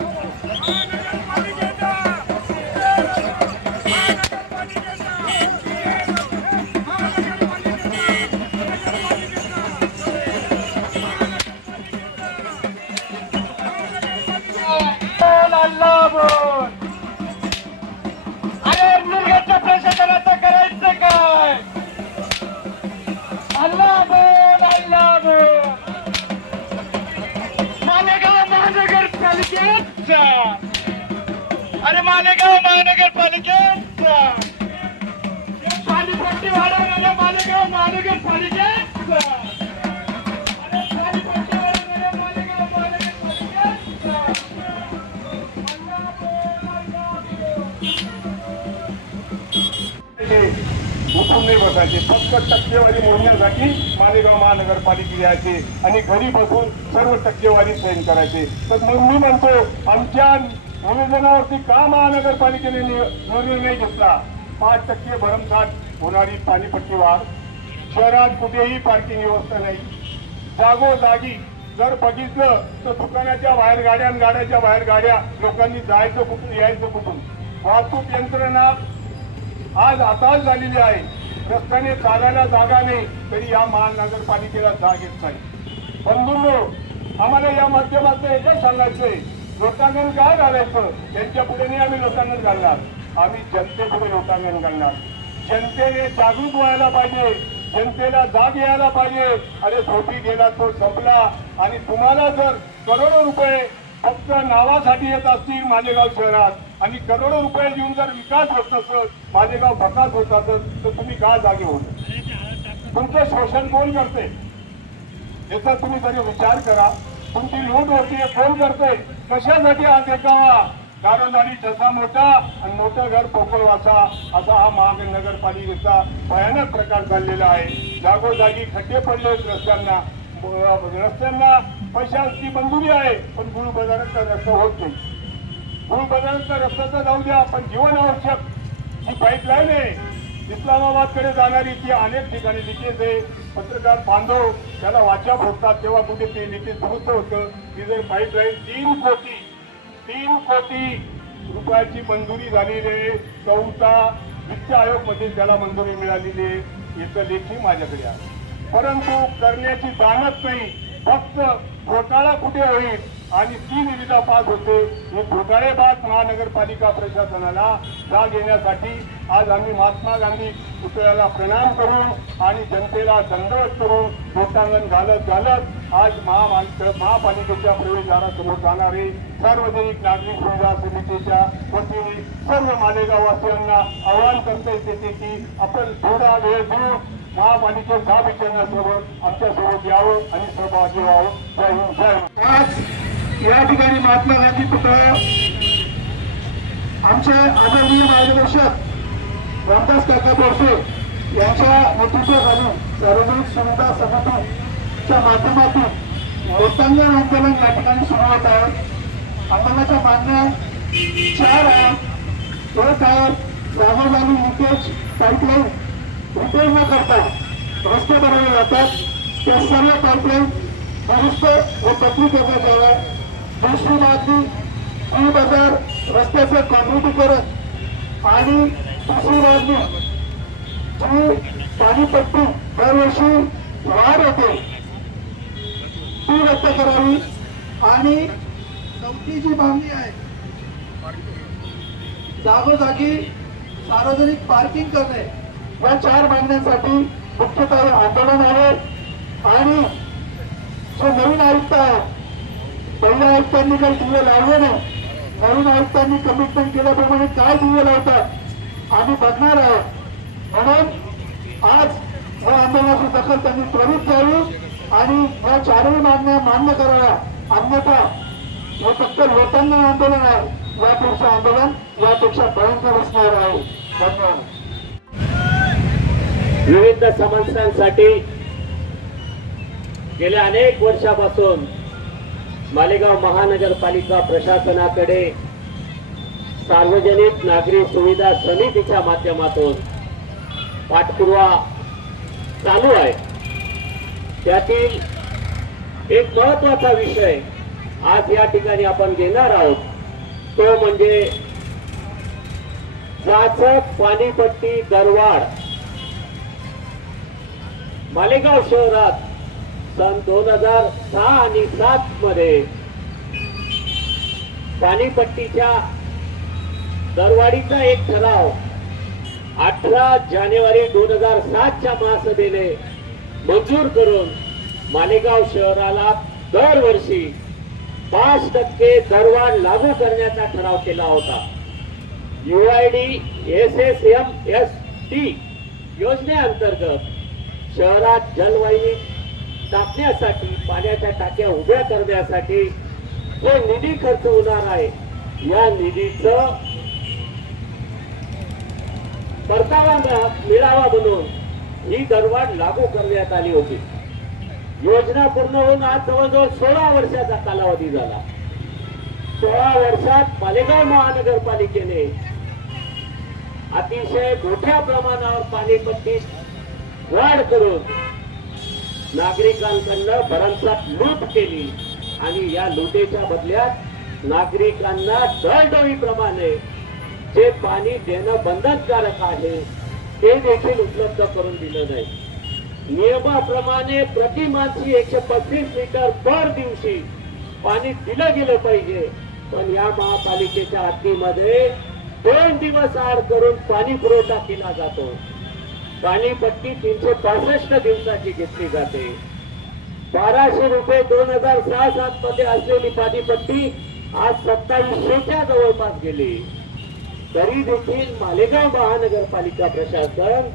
マジで? महानगरपालिकेचा पाणीपट्टी वाढवलेल्या मालेगाव महानगरपालिकेचा उठून बसायचे फक्त टक्केवारी मोडण्यासाठी मालेगाव महानगरपालिके यायचे आणि घरी बसून सर्व टक्केवारी सहन करायचे. तर मग मी म्हणतो आमच्या अनुदानावरती का महानगरपालिकेने निर्णय घेतला. पाच टक्के भरमसाठ होणारी पाणीपट्टी वाढ. शहरात कुठेही पार्किंग व्यवस्था नाही. जागोजागी जर बघितलं तर दुकानाच्या बाहेर गाड्या आणि गाड्याच्या बाहेर गाड्या. लोकांनी जायचं कुठून यायचं कुठून? वाहतूक यंत्रणा आज आताच झालेली आहे. रस्त्याने चालायला जागा नाही तरी या महानगरपालिकेला जाग येत नाही. बंधूंनो आम्हाला या माध्यमातून एकच सांगायचंय. लोटांगण काय घालायचं त्यांच्या पुढे नाही आम्ही लोटांगण घालणार. आम्ही जनतेपुढे लोटांगण घालणार. जनतेने जागरूक व्हायला पाहिजे. जनतेला जाग यायला पाहिजे. अरे झोपी गेला तो संपला. आणि तुम्हाला जर करोडो रुपये फक्त नावासाठी येत असतील माझेगाव शहरात आणि करोडो रुपये देऊन जर विकास होत नसेल माझेगाव भकास होत असत तर तुम्ही का जागे होत? तुमचं शोषण कोण करते? याचा तुम्ही जरी विचार करा तुमची लूट होतीये फोन करते कशासाठी हा देखावा? दारोदारी जसा मोठा आणि मोठं घर पोकळ वाचा असा हा महानगरपालिकेचा भयानक प्रकार चाललेला आहे. जागोजागी खड्डे पडले रस्त्यांना. रस्त्यांना पैशाची मंजुरी आहे पण गुरु बाजाराचा रस्ता होत नाही. गुरु बाजाराचा रस्ता तर जाऊ द्या पण जीवन आवश्यक ही पाईपलाईन आहे. इस्लामाबादकडे जाणारी ती अनेक ठिकाणी लिकेज आहे. पत्रकार बांधव त्याला वाचा फोडतात तेव्हा कुठे ते लिकेज दुरुस्त होतं. ती जर पाईपलाईन तीन कोटी तीन कोटी रुपयाची मंजुरी झालेली आहे. चौथा वित्त आयोगमध्ये त्याला मंजुरी मिळालेली आहे. याचं लेखी माझ्याकडे आहे. परंतु करण्याची जाणत नाही. फक्त घोटाळा कुठे होईल आणि ती निविदा पास होते हे घोटाळेबाद महानगरपालिका प्रशासनाला जाग येण्यासाठी आज आम्ही महात्मा गांधी पुतळ्याला प्रणाम करून आणि जनतेला दंडवत करून लोटांगण घालत घालत आज महा महापालिकेच्या प्रवेशद्वारासमोर जाणारे सार्वजनिक नागरिक सुविधा समितीच्या वतीने सर्व मालेगाववासियांना आवाहन करता येते की आपण थोडा वेळ देऊन महापालिके दहा विचारण्यासोबत आमच्यासोबत यावं आणि सहभागी व्हावं. जय हिंद जय आज या ठिकाणी महात्मा गांधी पुतळा आमचे आदरणीय मार्गदर्शक रामदास काका बोरसे यांच्या नेतृत्वाखाली सार्वजनिक सुविधा समितीच्या माध्यमातून लोकांगण आंदोलन या ठिकाणी सुरू होत आहे. आंदोलनाच्या मागण्या चार आहेत. एक आहे Rahul Gandhi leakage pipeline repair न करता रस्ते बनवले जातात. त्या सर्व पाईपलाईन दुरुस्त व पत्री करण्यात याव्या दुसरी मागणी ई बाजार रस्त्याचं कॉन्क्रिटीकरण आणि दुसरी मागणी जी पाणीपट्टी दरवर्षी वाढ होते. ती रद्द करावी आणि चौथी जी मागणी आहे जागोजागी सार्वजनिक पार्किंग करणे. या चार मागण्यांसाठी मुख्यतः आंदोलन आहे आणि जे नवीन आयुक्त आहेत पहिल्या आयुक्तांनी काही दिवे लावले नाही. नवीन आयुक्तांनी कमिटमेंट केल्याप्रमाणे काय दिवे लावतात आम्ही बघणार आहोत. म्हणून आज या आंदोलनाची दखल त्यांनी त्वरित घ्यावी आणि या चारही मागण्या मान्य कराव्या. अन्यथा हे फक्त लोकांना आंदोलन आहे. यापेक्षा आंदोलन यापेक्षा भयंकर असणार आहे. धन्यवाद. विविध समस्यांसाठी गेल्या अनेक वर्षापासून मालेगाव महानगरपालिका प्रशासनाकडे सार्वजनिक नागरी सुविधा समितीच्या माध्यमातून पाठपुरावा चालू आहे. त्यातील एक महत्त्वाचा विषय आज या ठिकाणी आपण घेणार आहोत. तो म्हणजे जाचक पाणीपट्टी दरवाढ. मालेगाव शहरात सन दोन हजार सहा आणि सात मध्ये पाणीपट्टीच्या दरवाढीचा एक ठराव अठरा जानेवारी दोन हजार सातच्या महासभेने मंजूर करून मालेगाव शहराला दरवर्षी पाच टक्के दरवाढ लागू करण्याचा ठराव केला होता. UID S S M S T योजनेअंतर्गत शहरात जलवाहिनी टाकण्यासाठी पाण्याच्या टाक्या उभ्या करण्यासाठी जो निधी खर्च होणार आहे. या निधीच परतावा मिळावा म्हणून ही दरवाढ लागू करण्यात आली होती. योजना पूर्ण होऊन आज जवळजवळ सोळा वर्षाचा कालावधी झाला. सोळा वर्षात मालेगाव महानगरपालिकेने अतिशय मोठ्या प्रमाणावर पाणीपट्टी वाढ करून नागरिकांकडनं भरमसाठ लूट केली आणि या लुटेच्या बदल्यात नागरिकांना दरडोईप्रमाणे जे पाणी देणं बंधनकारक आहे ते देखील उपलब्ध करून दिलं जाईल. नियमाप्रमाणे प्रतिमाची एकशे पस्तीस लिटर दर दिवशी पाणी दिलं गेलं पाहिजे. पण या महापालिकेच्या हद्दीमध्ये दोन दिवस आड करून पाणी पुरवठा केला जातो. पाणीपट्टी तीनशे पासष्ट दिवसाची घेतली जाते. बाराशे रुपये दोन हजार सहा सात मध्ये असलेली पाणीपट्टी आज सत्तावीसशेच्या जवळपास गेली. तरी देखील मालेगाव महानगरपालिका प्रशासन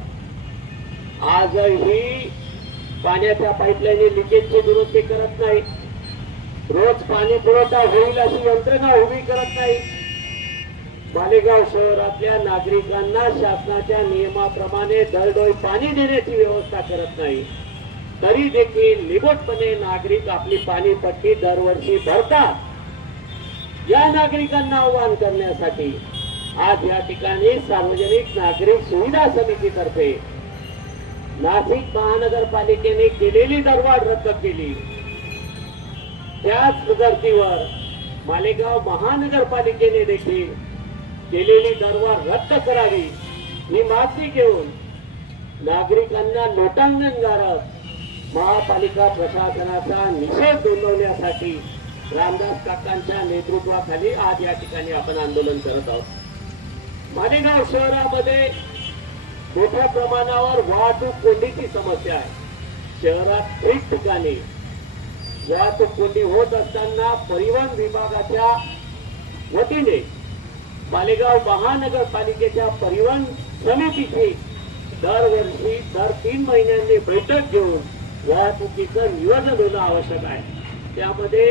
आजही पाण्याच्या पाईपलाईन लिकेजची दुरुस्ती करत नाही. रोज पाणी पुरवठा होईल अशी यंत्रणा उभी करत नाही. मालेगाव शहरातल्या नागरिकांना शासनाच्या नियमाप्रमाणे दरडोई पाणी देण्याची व्यवस्था करत नाही. तरी देखील निबटपणे नागरिक आपली पाणीपट्टी दरवर्षी भरतात. या नागरिकांना आव्हान करण्यासाठी आज या ठिकाणी सार्वजनिक नागरिक सुविधा समितीतर्फे नाशिक महानगरपालिकेने केलेली दरवाढ रद्द केली. त्याच धर्तीवर मालेगाव महानगरपालिकेने देखील केलेली दरवाढ रद्द करावी. ही मागणी घेऊन नागरिकांना लोटांगण गारत महापालिका प्रशासनाचा निषेध नोंदवण्यासाठी रामदास काकांच्या नेतृत्वाखाली आज या ठिकाणी आपण आंदोलन करत आहोत. मालेगाव शहरामध्ये मोठ्या प्रमाणावर वाहतूक कोंडीची समस्या आहे. शहरात ठिकठिकाणी वाहतूक कोंडी होत असताना परिवहन विभागाच्या वतीने मालेगाव महानगरपालिकेच्या परिवहन समितीची दरवर्षी दर तीन महिन्यांनी बैठक घेऊन वाहतुकीचं नियोजन होणं आवश्यक आहे. त्यामध्ये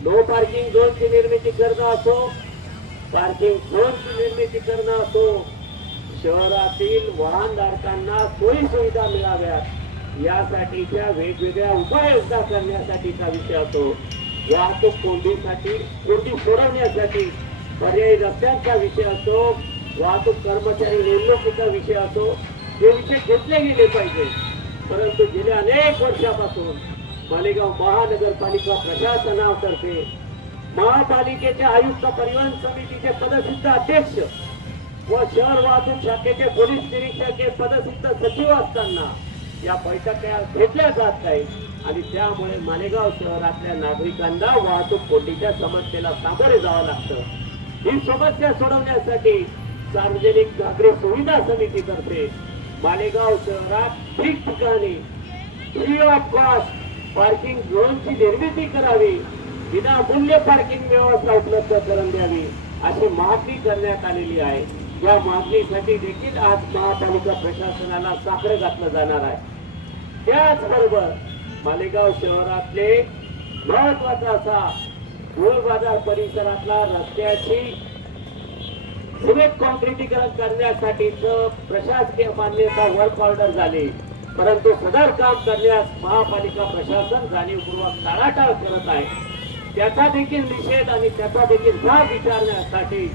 नो पार्किंग झोनची निर्मिती करणं असो पार्किंग झोनची निर्मिती करणं असो शहरातील वाहनधारकांना सोयी सुविधा मिळाव्यात यासाठीच्या वेगवेगळ्या उपाययोजना करण्यासाठीचा विषय असो वाहतूक कोंडीसाठी कोंडी सोडवण्यासाठी पर्यायी रस्त्यांचा विषय असो वाहतूक कर्मचारी नेमणुकीचा विषय असो हे विषय घेतले गेले पाहिजे. परंतु गेल्या अनेक वर्षापासून मालेगाव महानगरपालिका प्रशासनातर्फे महापालिकेचे आयुक्त परिवहन समितीचे पदसिद्ध अध्यक्ष व शहर वाहतूक शाखेचे पोलीस निरीक्षक हे पदसिद्ध सचिव असताना या बैठका घेतल्या जात नाही आणि त्यामुळे मालेगाव शहरातल्या नागरिकांना वाहतूक कोंडीच्या समस्येला सामोरे जावं लागतं. ही समस्या सोडवण्यासाठी सार्वजनिक जागृत सुविधा समिती करते मालेगाव शहरात ठिकठिकाणी फ्री ऑफ कॉस्ट पार्किंग झोनची निर्मिती करावी विनामूल्य पार्किंग व्यवस्था उपलब्ध करून द्यावी अशी मागणी करण्यात आलेली आहे. या मागणीसाठी देखील आज महापालिका प्रशासनाला साखर घातलं जाणार आहे. त्याचबरोबर मालेगाव शहरातले महत्त्वाचा असा गोल बाजार परिसरातला रस्त्याची सिमेंट कॉन्क्रिटीकरण करण्यासाठीच प्रशासकीय मान्यता वर्क ऑर्डर झाली. परंतु सदर काम करण्यास महापालिका प्रशासन जाणीवपूर्वक टाळाटाळ करत आहे. त्याचा देखील निषेध आणि त्याचा देखील जाब विचारण्यासाठी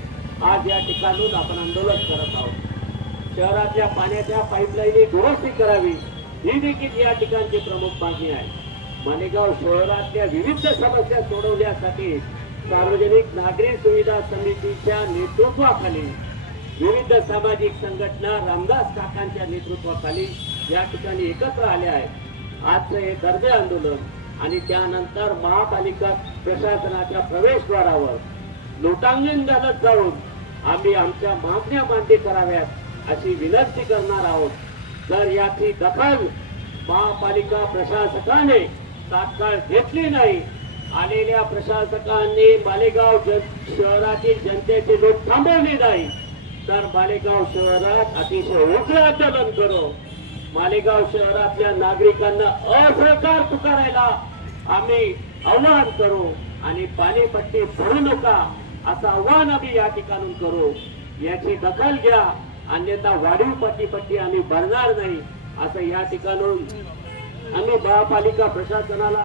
आज या ठिकाणून आपण आंदोलन करत आहोत. शहरातल्या पाण्याच्या पाईपलाईन दुरुस्ती करावी ही देखील या ठिकाणची प्रमुख मागणी आहे. मालेगाव शहरातल्या विविध समस्या सोडवण्यासाठी सार्वजनिक नागरी सुविधा समितीच्या नेतृत्वाखाली विविध सामाजिक संघटना रामदास काकांच्या नेतृत्वाखाली या ठिकाणी एकत्र आले आहेत. आजचं हे दर्जे आंदोलन आणि त्यानंतर महापालिका प्रशासनाच्या प्रवेशद्वारावर लोटांगण घालत जाऊन आम्ही आमच्या मागण्या मान्य कराव्यात अशी विनंती करणार आहोत. तर याची दखल महापालिका प्रशासकाने तात्काळ घेतली नाही. आलेल्या प्रशासकांनी मालेगाव जन शहरातील जनतेचे लोक थांबवले नाही. तर मालेगाव शहरात अतिशय उग्र आंदोलन करू. मालेगाव शहरातल्या नागरिकांना असहकार पुकारायला आम्ही आव्हान करू आणि पाणीपट्टी भरू नका असं आव्हान आम्ही या ठिकाणून करू. याची दखल घ्या. अन्यथा वाढीव पट्टीपट्टी आम्ही भरणार नाही. असं या ठिकाणून आम्ही महापालिका प्रशासनाला